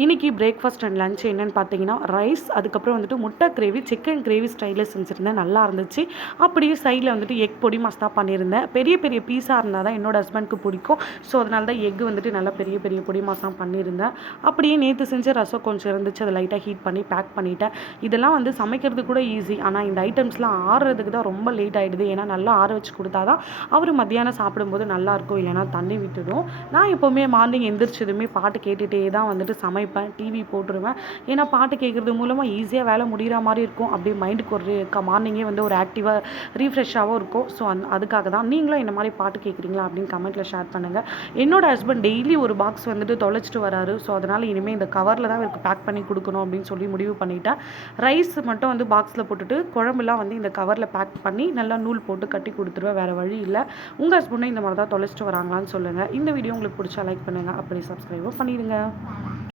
இன்றைக்கி breakfast and lunch என்னென்னு பார்த்தீங்கன்னா ரைஸ், அதுக்கப்புறம் வந்துட்டு முட்டை கிரேவி, சிக்கன் கிரேவி ஸ்டைலில் செஞ்சுருந்தேன். நல்லா இருந்துச்சு. அப்படியே சைடில் வந்துட்டு எக் பொடி மசாலா பண்ணியிருந்தேன். பெரிய பெரிய பீஸாக இருந்தால் தான் என்னோட ஹஸ்பண்ட்க்கு பிடிக்கும். ஸோ அதனால தான் எக் வந்துட்டு நல்லா பெரிய பெரிய பொடி மசாலா பண்ணியிருந்தேன். அப்படியே நேற்று செஞ்ச ரசம் கொஞ்சம் இருந்துச்சு. அதை லைட்டாக ஹீட் பண்ணி பேக் பண்ணிட்டேன். இதெல்லாம் வந்து சமைக்கிறது கூட ஈஸி. ஆனால் இந்த ஐட்டம்ஸ்லாம் ஆறுறதுக்கு தான் ரொம்ப லேட் ஆகிடுது. ஏன்னா நல்லா ஆற வச்சு கொடுத்தா தான் அவர் மத்தியானம் சாப்பிடும்போது நல்லாயிருக்கும், இல்லைனா தண்ணி விட்டுடும். நான் எப்போவுமே மார்னிங் எந்திரிச்சதுமே பாட்டு கேட்டுகிட்டே தான் வந்துட்டு சமைப்பேன். டிவி போட்டுருவேன். ஏன்னா பாட்டு கேட்குறது மூலமாக ஈஸியாக வேலை முடிகிற மாதிரி இருக்கும். அப்படியே மைண்டுக்கு ஒரு மார்னிங்கே வந்து ஒரு ஆக்டிவாக ரீஃப்ரெஷ்ஷாகவும் இருக்கும். ஸோ அதுக்காக தான். நீங்களும் இந்த மாதிரி பாட்டு கேட்குறீங்களா அப்படின்னு கமெண்ட்டில் ஷேர் பண்ணுங்கள். என்னோட ஹஸ்பண்ட் டெய்லி ஒரு பாக்ஸ் வந்துட்டு தொலைச்சிட்டு வராரு. ஸோ அதனால் இனிமேல் இந்த கவரில் தான் இவருக்கு பேக் பண்ணி கொடுக்கணும் அப்படின்னு சொல்லி முடிவு பண்ணிட்டேன். ரைஸ் மட்டும் வந்து பாக்ஸில் போட்டுட்டு குழம்புலாம் வந்து இந்த கவரில் பேக் பண்ணி நல்லா நூல் போட்டு கட்டி கொடுத்துருவேன். வேறு வழி இல்லை. உங்கள் ஹஸ்பண்டும் இந்த மாதிரி தான் தொலைச்சிட்டு வராங்களான்னு சொல்லுங்கள். இந்த வீடியோ உங்களுக்கு பிடிச்சா லைக் பண்ணுங்கள். அப்படி சப்ஸ்கிரைபும் பண்ணிடுங்க.